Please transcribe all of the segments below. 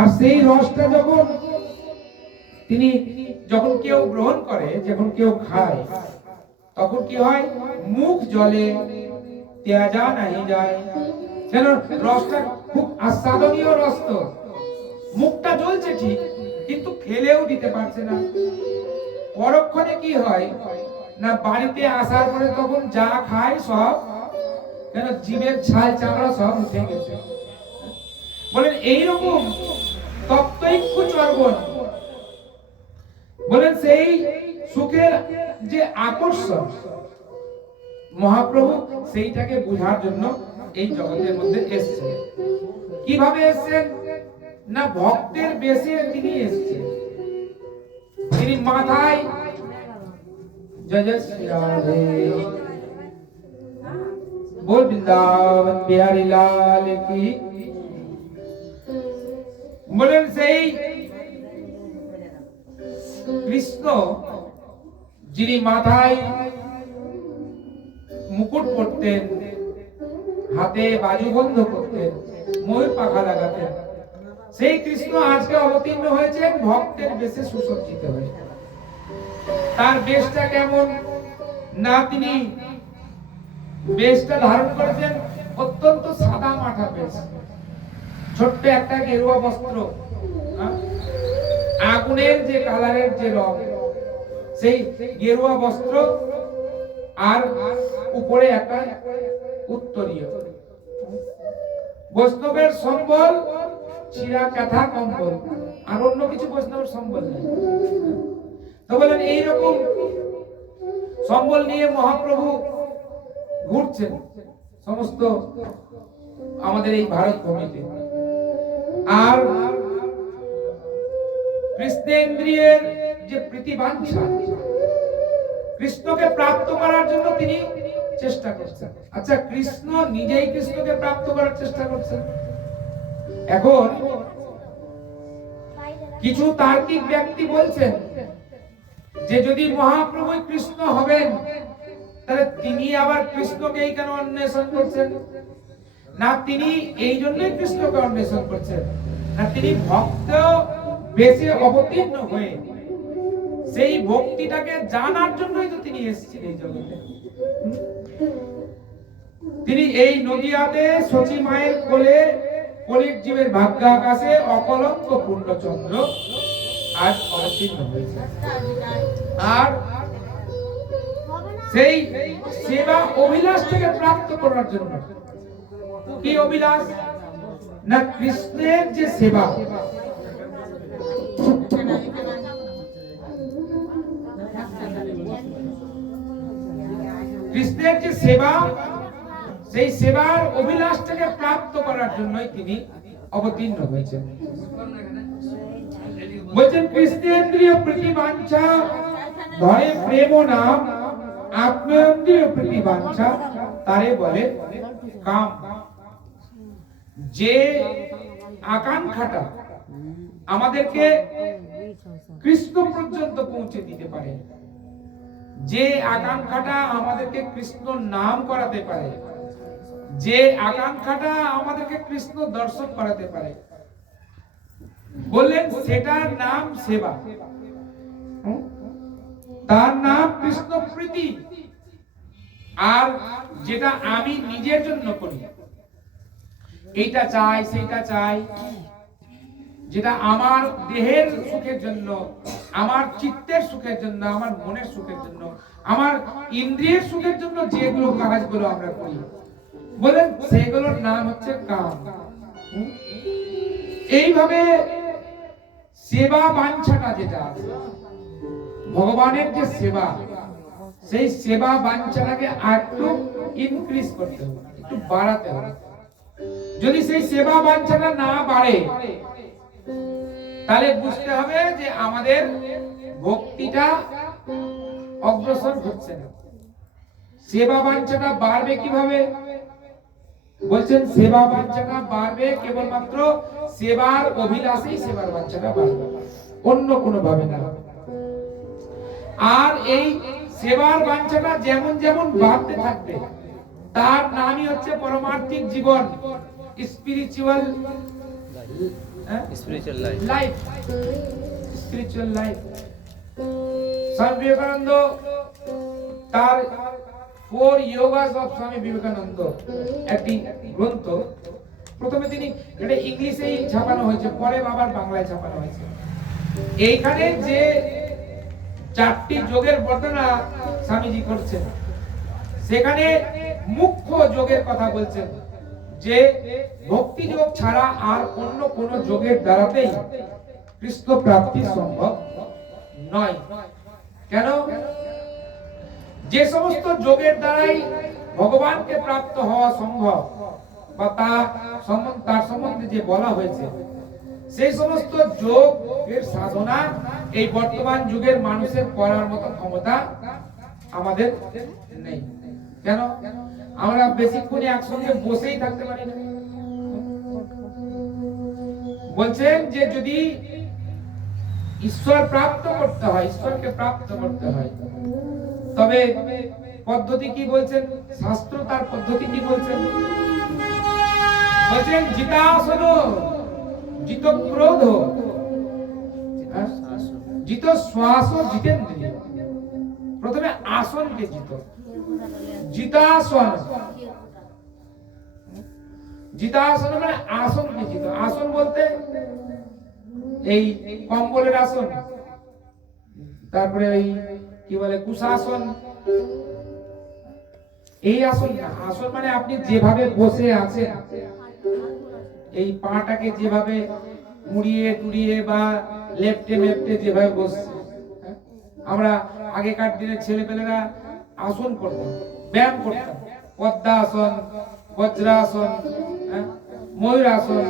আর সেই রসটা যখন তিনি যখন কেউ গ্রহণ করে, যখন কেউ খায়, তখন কি হয়? মুখ জলে তেজা নাহি যায়। কেন? রসটা খুব আস্বাদনীয় রস, তো মুখটা জ্বলছে ঠিক, কিন্তু খেলেও দিতে পারছে না। পরক্ষণে কি হয় না, বাড়িতে আসার পরে তখন যা খায় সব কেন জীবের ছাল চামড়া সব উঠে গেছে। বলেন এইরকম তপ্তৈক্য চর্বণ, বলেন সেই সুখের যে আকর্ষণ, মহাপ্রভু সেইটাকে বোঝার জন্য এই জগতের মধ্যে এসেছেন। কিভাবে এসেছেন না, ভক্তের বেশে তিনি এসেছেন। তিনি মাথায় জয় জয় শ্রী রাধে बोल বৃন্দাবন বিহারী লাল কি। বলেন সেই কৃষ্ণ যিনি মাথায় মুকুট পরতেন, হাতে বাজুবন্ধ করতেন, ময়ূর পাখা লাগাতেন, সেই কৃষ্ণ আজকে অবতীর্ণ হয়েছেন ভক্তের বেশে সুসজ্জিত হয়ে। তার বেশটা কেমন না, তিনি বেশটা ধারণ করেছেন অত্যন্ত সাদা মাটা বেশ, ছোট্ট একটা গেরুয়া বস্ত্র, আগুনের যে কালারের যে রং, সেই গেরুয়া বস্ত্র, আর উপরে একটা উত্তরীয়। বৈষ্ণবের সম্বল চিরা কাঁথা কম্বল, আর অন্য কিছু বৈষ্ণবের সম্বল নেই। তো বলেন এইরকম সম্বল নিয়ে মহাপ্রভু ঘুরছেন সমস্ত আমাদের এই ভারত ভূমিতে। আর কৃষ্ণেন্দ্রিয়ের যে প্রীতিবাঞ্ছা, কৃষ্ণকে প্রাপ্ত করার জন্য তিনি চেষ্টা করছেন। আচ্ছা, কৃষ্ণ নিজেই কৃষ্ণকে প্রাপ্ত করার চেষ্টা করছেন। এখন কিছু তার্কিক ব্যক্তি বলছেন যে যদি মহাপ্রভু কৃষ্ণ হবেন, তাহলে তিনি আবার কৃষ্ণকেই কেন অন্বেষণ করছেন? না, তিনি এই জন্যই কৃষ্ণকে অন্বেষণ করছেন না, তিনি ভক্ত বেশে অবতীর্ণ হয়ে সেই ভক্তিটাকে জানার জন্যই তো তিনি এসেছেন এই জগতে। তিনি এই নদিয়াতে সচি মায়ের কোলে কলির জীবের ভাগ্য আকাশে অকলঙ্ক পূর্ণচন্দ্র আজ অবতীর্ণ হয়েছে। আর সেই সেবা অভিলাষ থেকে প্রাপ্ত করার জন্য, কি অভিলাষ না, কৃষ্ণের যে সেবা, কৃষ্ণের যে সেবা, সেই সেবার অভিলাষটাকে প্রাপ্ত করার জন্যই তিনি অবতীর্ণ হয়েছেন। বলছেন কৃষ্ণেন্দ্রিয় প্রীতিবাঞ্ছা ধরে প্রেম নাম, আত্মেন্দ্রিয় প্রীতিবাঞ্ছা তারে বলে কাম। যে আকাঙ্ক্ষাটা আমাদেরকে কৃষ্ণ পর্যন্ত পৌঁছে দিতে পারে, যে আকাঙ্ক্ষাটা আমাদেরকে কৃষ্ণ নাম করাতে পারে, যে আকাঙ্ক্ষাটা আমাদেরকে কৃষ্ণ দর্শন করাতে পারে, বললেন সেটার নাম সেবা, তার নাম কৃষ্ণ প্রীতি। আর যেটা আমি নিজের জন্য করি, এইটা চাই সেইটা চাই, যেটা আমার দেহের সুখের জন্য, আমার চিত্তের সুখের জন্য, আমার মনের সুখের জন্য, আমার ইন্দ্রিয়ের সুখের জন্য যেগুলো কাজগুলো আমরা করি, বলেন সেগুলোর নাম হচ্ছে কাম। এইভাবে সেবা বাঞ্ছাটা যেটা আছে, ভগবানের যে সেবা, সেই সেবা বাঞ্ছাটাকে একটু ইনক্রিজ করতে হবে, একটু বাড়াতে হবে। যদি সেই সেবা বাঞ্ছাটা না বাড়ে, তাহলে বুঝতে হবে যে আমাদের ভক্তিটা অগ্রসর হচ্ছে না। সেবা বাঞ্ছাটা বাড়বে কিভাবে? বলছেন সেবা বাঞ্ছাটা বাড়বে কেবলমাত্র সেবার অভিলাষেই সেবার বাঞ্ছাটা বাড়বে, অন্য কোনো ভাবে না। আর এই সেবার বাঞ্ছাটা যেমন যেমন বাড়তে থাকবে, তার নামই হচ্ছে পরমার্থিক জীবন, spiritual spiritual life. Life, spiritual life. Swami Vivekananda তার 4 যোগাস অফ স্বামী বিবেকানন্দ একটি গ্রন্থ, প্রথমে তিনি এটা ইংলিশেই ছাপানো হয়েছে, পরে আবার বাংলায় ছাপানো হয়েছে। এইখানে যে 4টি যোগের বর্ণনা স্বামীজি করছেন, সেখানে মুখ্য যোগের কথা বলছেন যে ভক্তি যোগ ছাড়া আর অন্য কোন যোগের দ্বারাতেই কৃষ্ণ প্রাপ্তি সম্ভব নয়। কেন? যে সমস্ত যোগের দ্বারাই ভগবানকে প্রাপ্ত হওয়া সম্ভব বা তার সম্বন্ধে যে বলা হয়েছে, সেই সমস্ত যোগের সাধনা এই বর্তমান যুগের মানুষের করার মতো ক্ষমতা আমাদের নেই। কেন? আমরা বেশিক্ষণ একসঙ্গে বসেই থাকতে পারি না। বলছেন যে যদি ঈশ্বর প্রাপ্ত করতে হয়, ঈশ্বরকে প্রাপ্ত করতে হয়, তবে পদ্ধতি কি বলছেন? শাস্ত্র তার পদ্ধতি কি বলছেন? বলছেন জিতাসন, জিত ক্রোধ, জিত শ্বাস, জিতেন্দ্রিয়। প্রথমে আসনকে জিত, জিতাসন। জিতাসন মানে আসনকে জিত। আসন বলতে এই কম্বলের আসন, তারপরে ওই কি বলে কুশাসন, এই আসন না। আসন মানে আপনি যেভাবে বসে আছেন, এই পাটাকে যেভাবে মুড়িয়ে টুড়িয়ে বা লেফটে লেফটে যেভাবে বসছে, আমরা আগেকার দিনের ছেলেপেলেরা আসন করতাম, ব্যায়াম করতাম, পদ্মাসন, বজ্রাসন, ময়ূরাসন,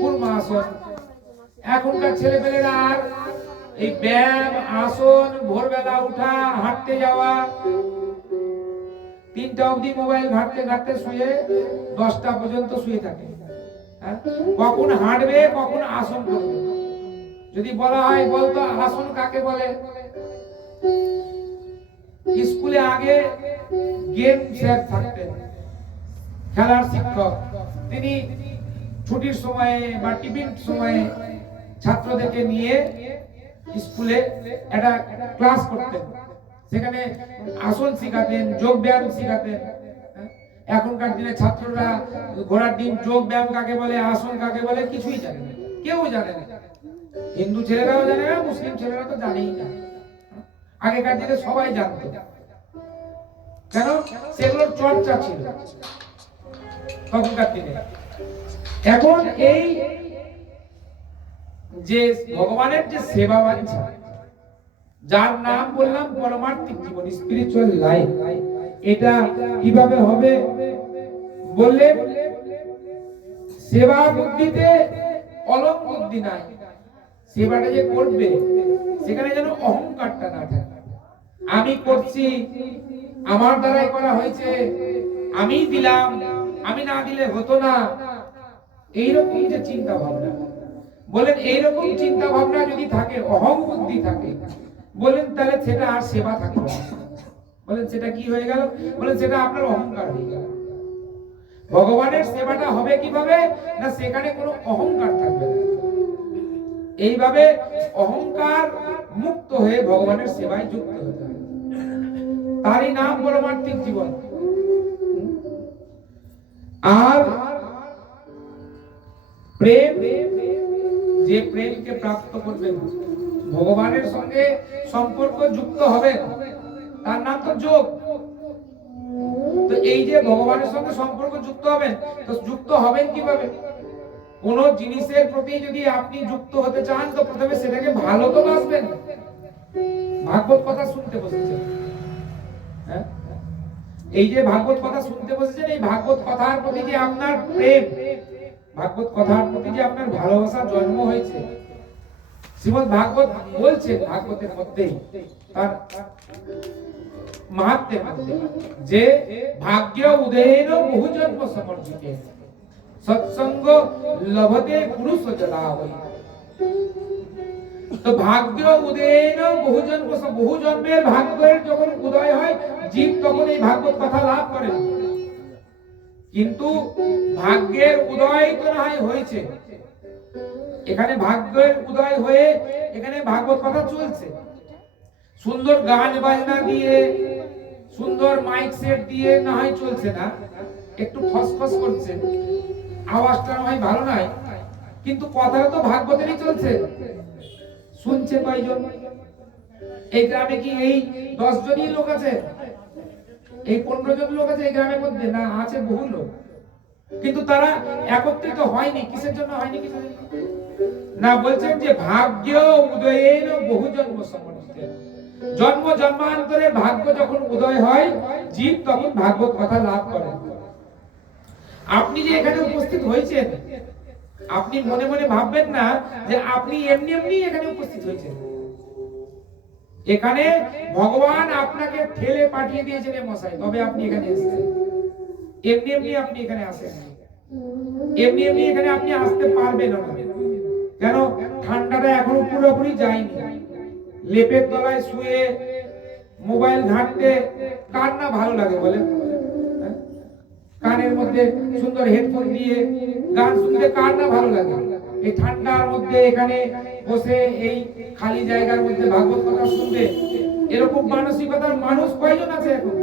কুর্মাসন। এখনকার ছেলেপেলেরা আর এই ব্যায়াম, আসন, ভোরবেলা উঠা, হাঁটতে যাওয়া, 3টা অবধি মোবাইল ঘাঁটতে ঘাঁটতে শুয়ে 10টা পর্যন্ত শুয়ে থাকে। কখন হাঁটবে, কখন আসন করবে? যদি বলা হয় বলতো আসন কাকে বলে? স্কুলে আগে গেম স্যার থাকতেন, খেলার শিক্ষক। তিনি ছুটির সময়ে বা টিফিন সময়ে ছাত্রদেরকে নিয়ে স্কুলে একটা ক্লাস করতেন, সেখানে আসন শিখাতেন, যোগ ব্যায়াম শিখাতেন। এখনকার দিনে ছাত্ররা ঘোড়ার ডিম যোগ ব্যায়াম কাকে বলে, আসন কাকে বলে কিছুই জানে না, কেউ জানে না। হিন্দু ছেলেরাও জানে না, মুসলিম ছেলেরা তো জানেই না। আগেকার দিনে সবাই জানত। কেন? সেগুলোর চর্চা ছিল তখনকার দিনে। এখন এই যে ভগবানের যে সেবা বাঞ্ছা, যার নাম বললাম পরমার্থিক জীবন, স্পিরিচুয়াল লাইফ, এটা কিভাবে হবে বললে, সেবা বুদ্ধিতে অলম বুদ্ধি নাই। সেবাটা যে করবে সেখানে যেন অহংকারটা না থাকে। আমি করছি, আমার দ্বারাই করা হয়েছে, আমি দিলাম, আমি না দিলে হতো না, এইরকম যে চিন্তা ভাবনা, বলেন এইরকম চিন্তা ভাবনা যদি থাকে, অহং বুদ্ধি থাকে, বলেন তাহলে সেটা আর সেবা থাকবে না। বলেন সেটা কি হয়ে গেল? বলেন সেটা আপনার অহংকার হয়ে গেল। ভগবানের সেবাটা হবে কিভাবে না, সেখানে কোনো অহংকার থাকবে না। এইভাবে অহংকার মুক্ত হয়ে ভগবানের সেবায় যুক্ত হতে হবে, তারই নাম পরমার্থিক জীবন। আর প্রেম, যে প্রেমকে প্রাপ্ত করবেন, ভগবানের সঙ্গে সম্পর্ক যুক্ত হবে, তার নাম তো যোগ। তো এই যে ভগবানের সঙ্গে সম্পর্ক যুক্ত হবেন, তো যুক্ত হবেন কিভাবে? কোন জিনিসের প্রতি যদি আপনি যুক্ত হতে চান, তো প্রথমে সেটাকে ভালো তো বাসবেন। ভাগবত কথা শুনতে বসেছেন, এই যে ভাগবত কথা শুনতে বসেছেন, এই ভাগবত কথার প্রতি যে আপনার প্রেম, ভাগবত কথার প্রতি যে আপনার ভালোবাসা জন্ম হয়েছে, শ্রীমদ্ ভাগবত বলছে, ভাগবতের মধ্যেই তার মাহাত্ম্যের মধ্যে যে ভাগ্য উদয়েন বহু জন্ম সমর্জিতে সৎসঙ্গ লভতে পুরুষ জলাবৈ। তো ভাগ্য উদয়েন বহু জন্ম, বহু জন্মের ভাগ্যের যখন উদয় হয়, জীব তখন এই ভাগবত কথা লাভ করে। কিন্তু ভাগ্যের উদয় তো না হয়েছে, এখানে ভাগ্যের উদয় হয়ে এখানে ভাগবত কথা চলছে, সুন্দর গান বাজনা দিয়ে সুন্দর মাইক সেট দিয়ে না হয় চলছে না, একটু খসখস করছে, আওয়াজটা না হয় ভালো নয়, কিন্তু কথাটা তো ভাগবতেরই চলছে। শুনছে কয়জন? এই গ্রামে কি এই 10 জনই লোক আছে? এই 15 জন লোক আছে এই গ্রামের মধ্যে? না, আছে বহু লোক, কিন্তু তারা একত্রিত হয়নি। কিসের জন্য হয়নি? কিসের জন্য না? বলছেন যে ভাগ্য উদয়েন বহু জন্ম সমন্বিত, জন্ম জন্মান্তরে ভাগ্য যখন উদয় হয় জীব তখন ভাগবত কথা লাভ করে। আপনি যে এখানে উপস্থিত হয়েছেন, আপনি মনে মনে ভাববেন না যে আপনি এমনি এমনি এখানে উপস্থিত হয়েছেন। এখানে ভগবান আপনাকে ঠেলে পাঠিয়ে দিয়েছেন মশাই, তবে আপনি এখানে এসেছেন। এমনি এমনি আপনি এখানে আসেন, এমনি এমনি এখানে আপনি আসতে পারবেন না। কেন? ঠান্ডাটা এখনো পুরোপুরি যায়নি। লেপের তলায় শুয়ে মোবাইল ঘাঁটতে কার না ভালো লাগে বলেন? কানের মধ্যে সুন্দর হেডফোন দিয়ে গান শুনতে কার না ভালো লাগে? এই ঠান্ডার মধ্যে এখানে বসে এই খালি জায়গার মধ্যে ভাগবত কথা শুনবে, এরকম মানসিকতার মানুষ কয়জন আছে এখন?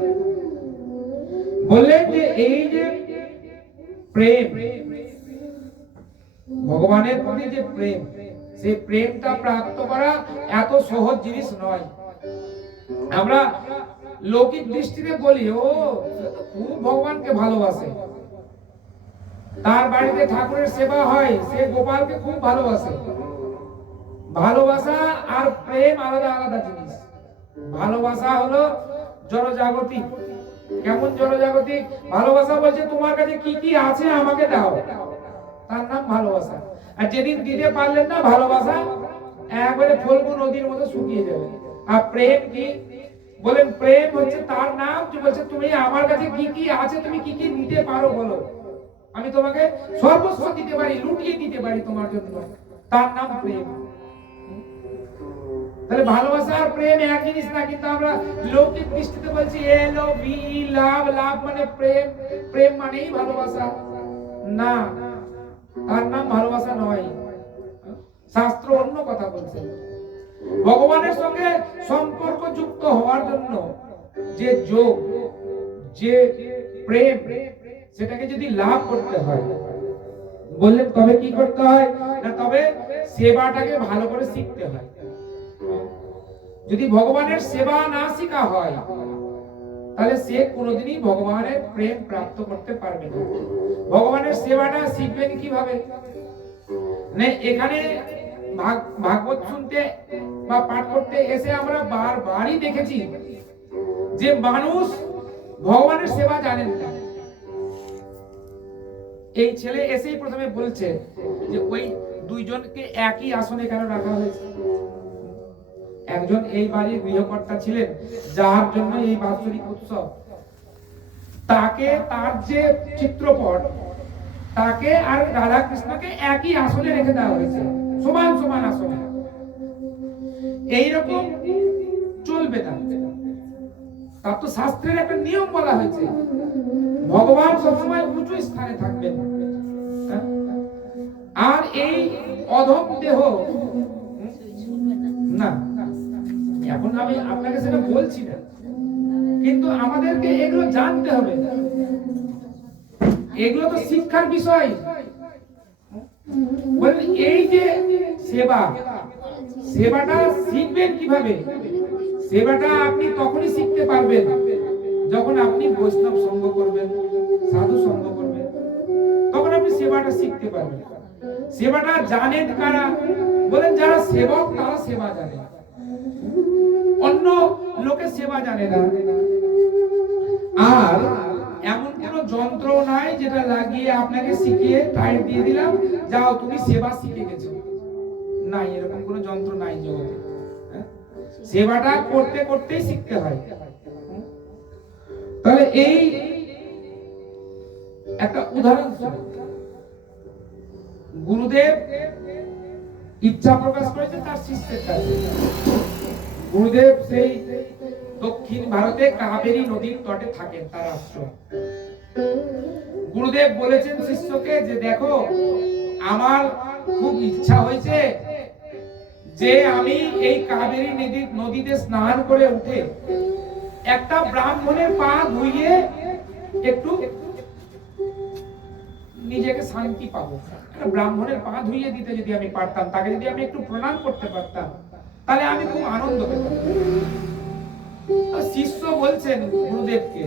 বললেন যে এই যে প্রেম, ভগবানের প্রতি যে প্রেম, সেই প্রেমটা প্রাপ্ত করা এত সহজ জিনিস নয়। আমরা লৌকিক দৃষ্টিতে বলি ও খুব ভগবানকে ভালোবাসে, তার বাড়িতে ঠাকুরের সেবা হয়, সে গোপালকে খুব ভালোবাসে। ভালোবাসা আর প্রেম আলাদা আলাদা জিনিস। ভালোবাসা হলো জড়জাগতিক। কেমন জড়জাগতিক? ভালোবাসা বলছে তোমার কাছে কি কি আছে আমাকে দাও, তার নাম ভালোবাসা। আর যেদিন দিতে পারলেন না, ভালোবাসা একবারে ফলগু নদীর মতো শুকিয়ে যাবে। আর প্রেম কি? বলেন প্রেম হচ্ছে তার নাম যে বলছে তুমি আমার কাছে কি কি আছে, তুমি কি কি নিতে পারো বলো, আমি তোমাকে সর্বস্ব দিতে পারি, লুটিয়ে দিতে পারি তোমার জন্য, তার নাম প্রেম। তাহলে ভালোবাসা আর প্রেম এক জিনিস না, কিন্তু আমরা লৌকিক দৃষ্টিতে বলছি লাভ, লাভ মানে প্রেম, প্রেম মানেই ভালোবাসা। না, তার নাম ভালোবাসা নয়, শাস্ত্র অন্য কথা বলছে। ভগবানের সঙ্গে সম্পর্ক যুক্ত হওয়ার জন্য যে যোগ, যে প্রেম, সেটাকে যদি লাভ করতে হয়, বললেন তবে কি করতে হয় না? তবে সেবাটাকে ভালো করে শিখতে হয়। যদি ভগবানের সেবা না শিখা হয় তাহলে সে কোনোদিনই ভগবানের প্রেম প্রাপ্ত করতে পারবে না। ভগবানের সেবাটা শিখবেন কিভাবে? না, এখানে ভাগবত শুনতে বা পাঠ করতে এসে আমরা বারবারই দেখেছি যে মানুষ ভগবানের সেবা জানেন না। এই ছেলে এসেই প্রথমে বলছে যে ওই দুইজনকে একই আসনে কেন রাখা হয়েছে? একজন এই বাড়ির গৃহকর্তা ছিলেন, যার জন্য এই বাৎসরিক উৎসব, তাকে তার যে চিত্রপট, তাকে আর রাধা কৃষ্ণকে একই আসনে রেখে দেওয়া হয়েছে, সমান সমান আসনে। এইরকম চলবে না। তার তো শাস্ত্রের একটা নিয়ম বলা হয়েছে, ভগবান সবসময় উঁচু স্থানে থাকবেন। আর এই অধম দেহ না, এখন আমি আপনাকে সেটা বলছি না, কিন্তু আমাদেরকে এগুলো জানতে হবে। এগুলো তো শিক্ষার বিষয়। এই যে সেবা, সেবাটা শিখবেন কিভাবে? সেবাটা আপনি তখনই শিখতে পারবেন যখন আপনি বৈষ্ণব সঙ্গ করবেন, সাধু সঙ্গ করবেন, তখন আপনি সেবাটা শিখতে পারবেন। সেবাটা জানেন কারা? বলেন যারা সেবক তারা সেবা জানে, অন্য লোকের সেবা জানে না। আর এমন কোন যন্ত্র নাই যেটা লাগিয়ে আপনাকে শিখিয়ে টাইট দিয়ে দিলাম, যাও তুমি সেবা শিখে গেছো। নাই, এরকম কোন যন্ত্র নাই জগতে। সেবাটা করতে করতেই শিখতে হয়। তাহলে এই একটা উদাহরণ, গুরুদেব ইচ্ছা প্রকাশ করেছে তার শিষ্যের কাছে। গুরুদেব সেই দক্ষিণ ভারতে কাবেরী নদীর তটে থাকেন, তার আশ্রম। গুরুদেব বলেছেন শিষ্যকে যে দেখো, আমার খুব ইচ্ছা হয়েছে যে আমি এই কাবেরী নদীতে স্নান করে উঠে একটা ব্রাহ্মণের পা ধুইয়ে একটু নিজেকে শান্তি পাবো। ব্রাহ্মণের পা ধুইয়ে দিতে যদি আমি পারতাম, তাকে যদি আমি একটু প্রণাম করতে পারতাম, তাহলে আমি খুব আনন্দ পেতাম। শিষ্য বলছেন গুরুদেবকে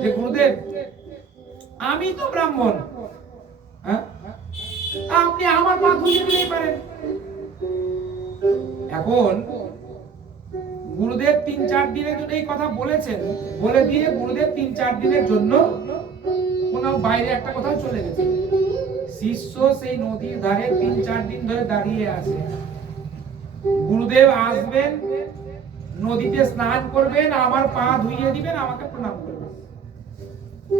যে গুরুদেব, আমি তো ব্রাহ্মণ, হ্যাঁ, আপনি আমার পা ধুইয়ে দিতেই পারেন। এখন গুরুদেব ৩-৪ দিনের জন্য এই কথা বলেছেন, বলে দিয়ে গুরুদেব ৩-৪ দিনের জন্য কোনো বাইরে একটা কোথাও চলে গেছে। শিষ্য সেই নদীর ধারে ৩-৪ দিন ধরে দাঁড়িয়ে আছে। গুরুদেব আসবেন, নদীতে স্নান করবেন, আমার পা ধুইয়ে দিবেন, আমাকে প্রণাম করবেন,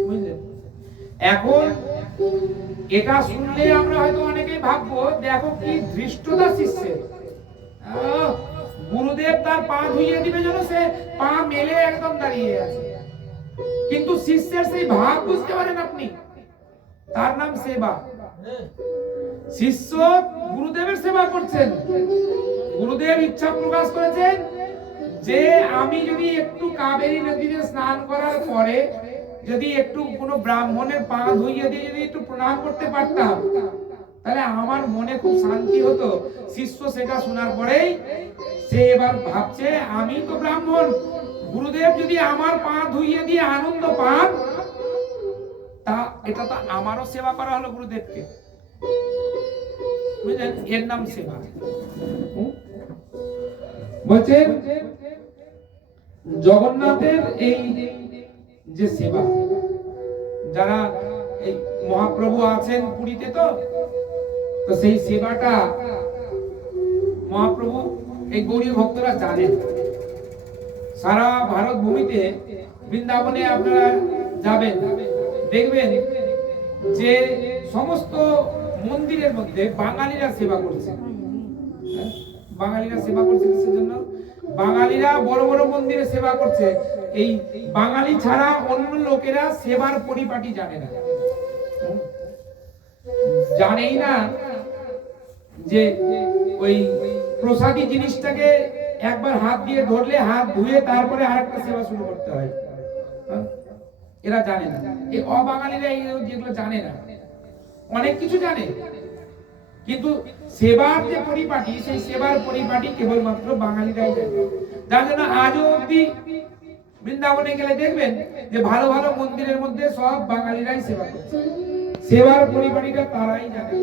বুঝলেন? এখন এটা শুনলে আমরা হয়তো অনেকেই ভাববো, দেখো কি ধৃষ্টতা শিষ্যের। গুরুদেব তার পা ধুইয়ে দিবে জন্য সে পা মেলে একদম দাঁড়িয়ে আছে, কিন্তু শিষ্যের সেই ভাব বুঝতে পারেন আপনি? তার নাম সেবা। শিষ্য গুরুদেবের সেবা করছেন। গুরুদেব ইচ্ছা প্রকাশ করেছেন যে আমি যদি একটু কাবেরী নদীতে স্নান করার পরে যদি একটু কোনো ব্রাহ্মণের পা ধুইয়ে দিয়ে যদি একটু প্রণাম করতে পারতাম, তাহলে আমার মনে খুব শান্তি হতো। শিষ্য সেটা শোনার পরেই সে এবার ভাবছে, আমি তো ব্রাহ্মণ, গুরুদেব যদি আমার পা ধুইয়ে দিয়ে আনন্দ পান, তা এটা তো আমারও সেবা করা হলো গুরুদেবকে, বুঝলেন? এর নাম সেবা। বলছেন জগন্নাথের এই যে সেবা, যারা এই মহাপ্রভু আছেন পুরীতে, তো সেই সেবাটা মহাপ্রভু এই গৌরী ভক্তরা জানেন। সারা ভারত ভূমিতে বৃন্দাবনে আপনারা যাবেন, দেখবেন যে সমস্ত মন্দিরের মধ্যে বাঙালিরা সেবা করছে। বাঙালিরা সেবা করছে কিসের জন্য? বাঙালিরা বড় বড় মন্দিরে সেবা করছে। এই বাঙালি ছাড়া অন্য লোকেরা সেবার পরিপাটি জানে না, জানেই না যে ওই প্রসাদী জিনিসটাকে একবার হাত দিয়ে ধরলে হাত ধুয়ে তারপরে আরেকটা সেবা শুরু করতে হয়। এরা জানে না, এই অবাঙালিরা যেগুলো জানে না। অনেক কিছু জানে, কিন্তু সেবার যে পরিপাটি, সেই সেবার পরিপাটি কেবলমাত্র বাঙালিরাই জানে। যার জন্য আজও অব্দি বৃন্দাবনে গেলে দেখবেন যে ভালো ভালো মন্দিরের মধ্যে সব বাঙালিরাই সেবা করছে, সেবার পরিপাটিটা তারাই জানে।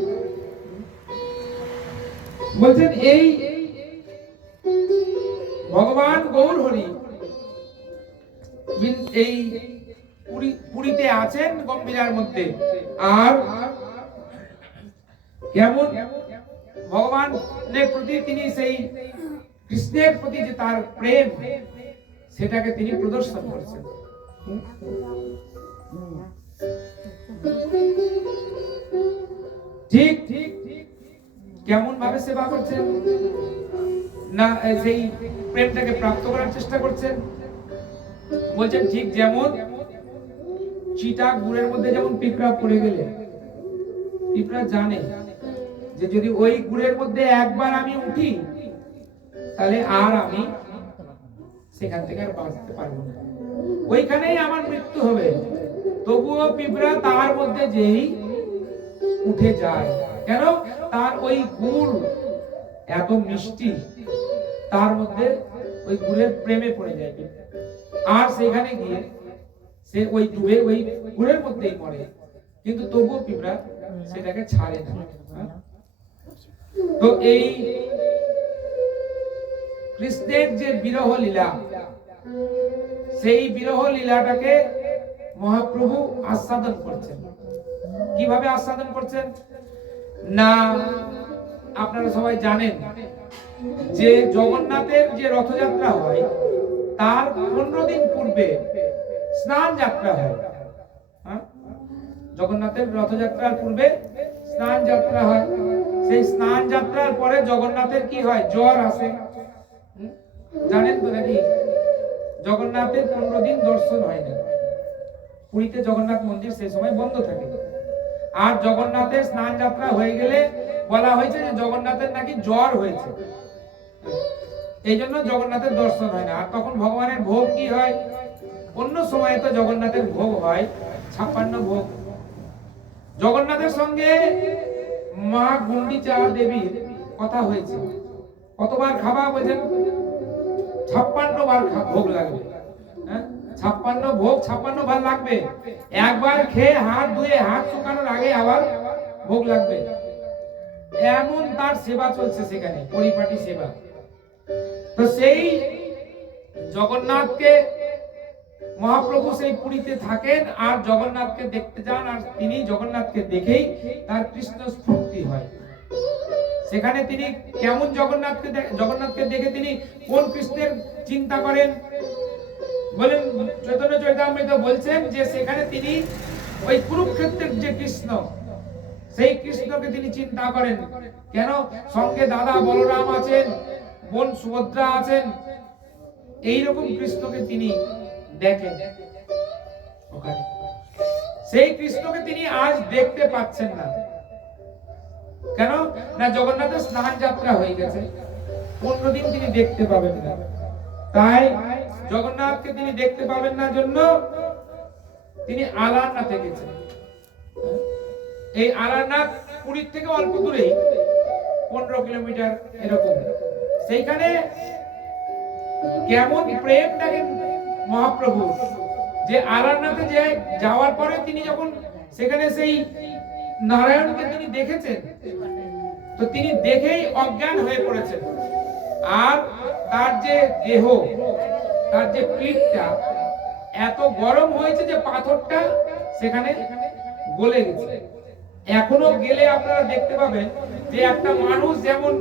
বলছেন এই ভগবান গৌর হরি এই পুরীতে আছেন গম্ভীরার মধ্যে, আর কেমন ভগবানের প্রতি তিনি সেই কৃষ্ণের প্রতি যে তার প্রেম, সেটাকে তিনি প্রদর্শন করছেন। ঠিক ঠিক কেমন ভাবে সেবা করছেন না, সেই প্রেমটাকে প্রাপ্ত করার চেষ্টা করছেন। বলছেন ঠিক যেমন চিটা গুড়ের মধ্যে যেমন পিঁপড়া পড়ে গেলে পিঁপড়া জানে যে যদি ওই গুড়ের মধ্যে একবার আমি উঠি, তাহলে আর আমি সেখান থেকে আর বাঁচতে পারবো না, ওইখানেই আমার মৃত্যু হবে। তবুও পিঁপড়া তার মধ্যে যেই উঠে যায়, কেন? তার ওই গুড় এত মিষ্টি, তার মধ্যে ওই গুড়ের প্রেমে পড়ে যায়, আর সেখানে গিয়ে সে ওই ডুবে ওই গুড়ের মধ্যেই মরে। কিন্তু তবুও পিঁপড়া সেটাকে ছাড়ে না। তো এই কৃষ্ণের যে বিরহ লীলা, সেই বিরহ লীলাটাকে মহাপ্রভু আস্বাদন করছেন। কিভাবে আস্বাদন করছেন না, আপনারা সবাই জানেন যে জগন্নাথের যে রথযাত্রা হয় তার 15 দিন পূর্বে স্নান যাত্রা হয়। জগন্নাথের রথযাত্রার পূর্বে স্নান যাত্রা হয়। সেই স্নান যাত্রার পরে জগন্নাথের কি হয়? জ্বর আসে, জানেন তো নাকি? জগন্নাথের 15 দিন দর্শন হয় না। পুরীতে জগন্নাথ মন্দির সেই সময় বন্ধ থাকে। আর জগন্নাথের স্নান যাত্রা হয়ে গেলে বলা হয়েছে যে জগন্নাথের নাকি জ্বর হয়েছে, এই জন্য জগন্নাথের দর্শন হয় না। আর তখন ভগবানের ভোগ কি হয়? অন্য সময়ে তো জগন্নাথের ভোগ হয় 56 ভোগ। জগন্নাথের সঙ্গে মা গুন্ডিচা দেবীর কথা হয়েছে, কতবার খাবা বলছেন? 56 বার ভোগ লাগবে। হ্যাঁ, 56 ভোগ 56 বার লাগবে। একবার খেয়ে হাত ধুয়ে হাত শুকানোর আগে আবার ভোগ লাগবে। এমন তার সেবা চলছে সেখানে, পরিপাটি সেবা। তো সেই জগন্নাথকে মহাপ্রভু সেই পুরীতে থাকেন আর জগন্নাথকে দেখতে যান, আর তিনি জগন্নাথকে দেখেই তার কৃষ্ণ স্ফূর্তি হয়। সেখানে তিনি কেমন জগন্নাথকে দেখে তিনি কোন কৃষ্ণের চিন্তা করেন বলেন? চৈতন্য চরিতামৃত বলছেন যে সেখানে তিনি ওই কুরুক্ষেত্রের যে কৃষ্ণ, সেই কৃষ্ণকে তিনি চিন্তা করেন। কেন? সঙ্গে দাদা বলরাম আছেন, বোন সুভদ্রা আছেন, এইরকম কৃষ্ণকে তিনি দেখেন ওখানে। সেই কৃষ্ণকে তিনি আজ দেখতে পাচ্ছেন না। কেন না? জগন্নাথের স্নান যাত্রা হয়ে গেছে, 15 দিন তিনি দেখতে পাবেন না। তাই জগন্নাথকে তিনি দেখতে পাবেন না জন্য তিনি আলারনাথে গেছেন। এই আলারনাথ পুরীর থেকে অল্প দূরেই, 15 কিলোমিটার এরকম। সেইখানে কেমন প্রেম দেখেন মহাপ্রভু, যে আলারনাথে যাওয়ার পরে তিনি যখন সেখানে সেই নারায়ণকে তিনি দেখেছেন, তো তিনি দেখেই অজ্ঞান হয়ে পড়েছেন। আর তার যে দেহ, তার যে পিঠটা এত গরম হয়েছে যে পাথরটা সেখানে গলে গেছে। এখনো গেলে আপনারা দেখতে পাবেন যে একটা মানুষ যেমন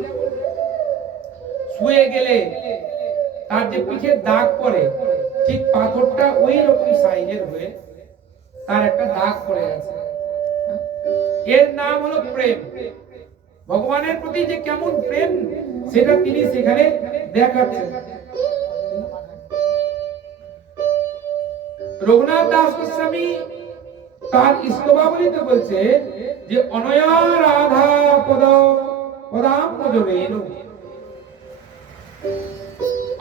শুয়ে গেলে তার যে পিঠের দাগ পড়ে, ঠিক পাথরটা ওই রকম সাইজের হয়ে তার একটা দাগ পড়ে আছে। এর নাম হলো প্রেম। ভগবানের প্রতি যে কেমন প্রেম সেটা তিনি সেখানে দেখাচ্ছেন। রঘুনাথ দাস গোস্বামী তার স্তবাবলীতে বলছে যে অনয়া রাধা পদাম মজরেন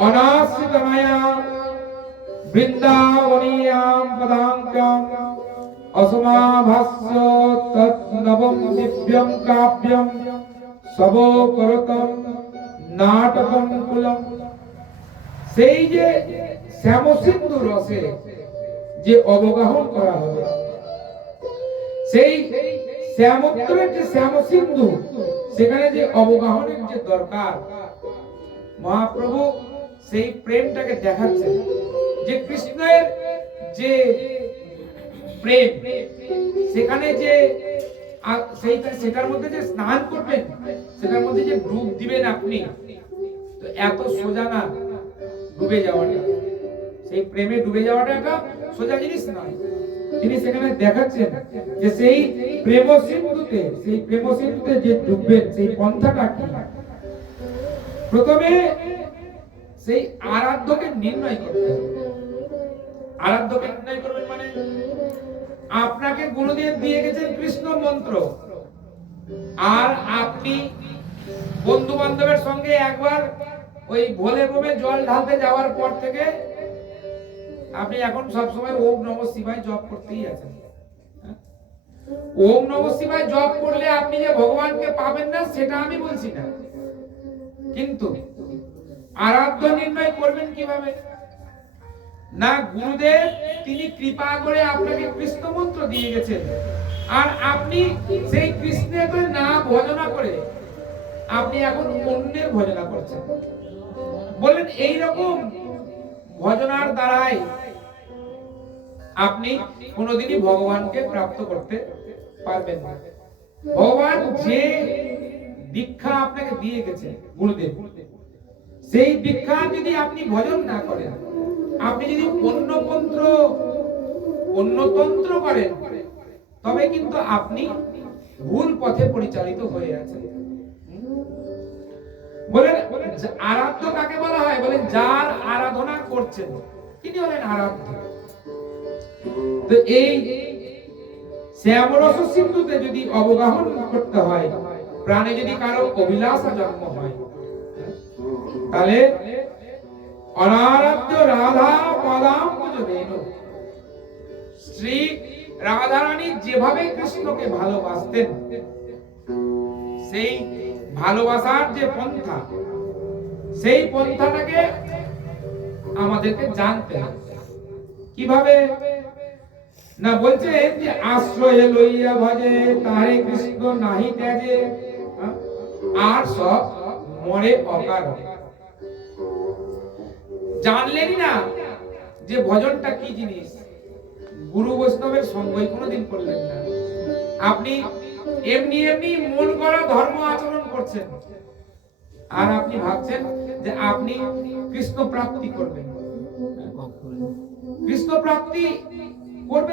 অনাশ্রিতময়া বৃন্দাবনীয়াম পদাঙ্কম অসমাভাস্য তৎনবম দিব্যম কাব্যম সবকরতম নাটকম কুলম। সেই যে শ্যামসিন্ধু রসে যে অবগাহন করা হবে, সেই শ্যামোত্তরের যে শ্যামসিন্ধু, সেখানে যে অবগাহনের যে দরকার, মহাপ্রভু সেই প্রেমটাকে দেখাচ্ছেন। যে কৃষ্ণের যে প্রেম, সেখানে যে সেটার মধ্যে যে স্নান করবেন, সেটার মধ্যে যে ডুব দিবেন আপনি, তো এত সোজা না ডুবে যাওয়াটা। সেই প্রেমে ডুবে যাওয়াটা একটা সোজা জিনিস নয়। তিনি সেখানে দেখাচ্ছেন যে সেই প্রেম সিন্ধুতে যে ডুববেন, সেই পন্থাটা কি। প্রথমে সেই আরাধ্যকে নির্ণয় করতে হবে। আরাধ্যকে নির্ণয় করবেন মানে, আপনাকে গুরুদেব দিয়ে গেছেন কৃষ্ণ মন্ত্র, আর আপনি বন্ধু বান্ধবের সঙ্গে একবার ওই ভোলে বোমে জল ঢালতে যাওয়ার পর থেকে আপনি এখন সবসময় ওম নমঃ শিবায় জপ করতেই আছেন। ওম নমঃ শিবায় জপ করলে আপনি যে ভগবানকে পাবেন না সেটা আমি বলছি না, কিন্তু আরাধ্য নির্ণয় করবেন কিভাবে না? গুরুদেব তিনি কৃপা করে আপনাকে কৃষ্ণ মন্ত্র দিয়ে গেছেন, আর আপনি সেই কৃষ্ণের নাম ভজনা করে আপনি এখন অন্যের ভজনা করছেন। বলেন এই রকম ভজনার দ্বারাই আপনি কোনোদিনই ভগবানকে প্রাপ্ত করতে পারবেন না। ভগবান যে দীক্ষা আপনাকে দিয়ে গেছে গুরুদেব, সেই দীক্ষা যদি আপনি ভজন না করেন, আপনি যদি অন্য তন্ত্র করেন, তবে কিন্তু আপনি ভুল পথে পরিচালিত হয়ে আছেন। বলেন আরাধ্য কাকে বলা হয়? বলেন যার আরাধনা করছেন তিনি হলেন আরাধ্য। তো এই শ্যামরস সিন্ধুতে যদি অবগাহন করতে হয়, প্রাণে যদি কারো অভিলাষা জন্ম হয়, তাহলে অনারাধ্য রাধা পদাম্বুজবেন, শ্রী রাধারানী যেভাবে কৃষ্ণকে ভালোবাসতেন, সেই ভালোবাসার যে পন্থা, সেই পন্থাটাকে আমাদেরকে জানতে হবে। কিভাবে না, বলছে যে আশ্রয় লইয়া ভজে তারে কৃষ্ণ নাহি ত্যাজে, আর সব মরে অকারণে। জানলেনই না যে ভজনটা কি জিনিস, গুরু বৈষ্ণবের সঙ্গই কোনোদিন করলেন না। আপনি এমনি এমনি মন করা ধর্ম আচরণ করছেন, আর আপনি ভাবছেন যে আপনি কৃষ্ণ প্রাপ্তি করবেন। কৃষ্ণ প্রাপ্তি করবেন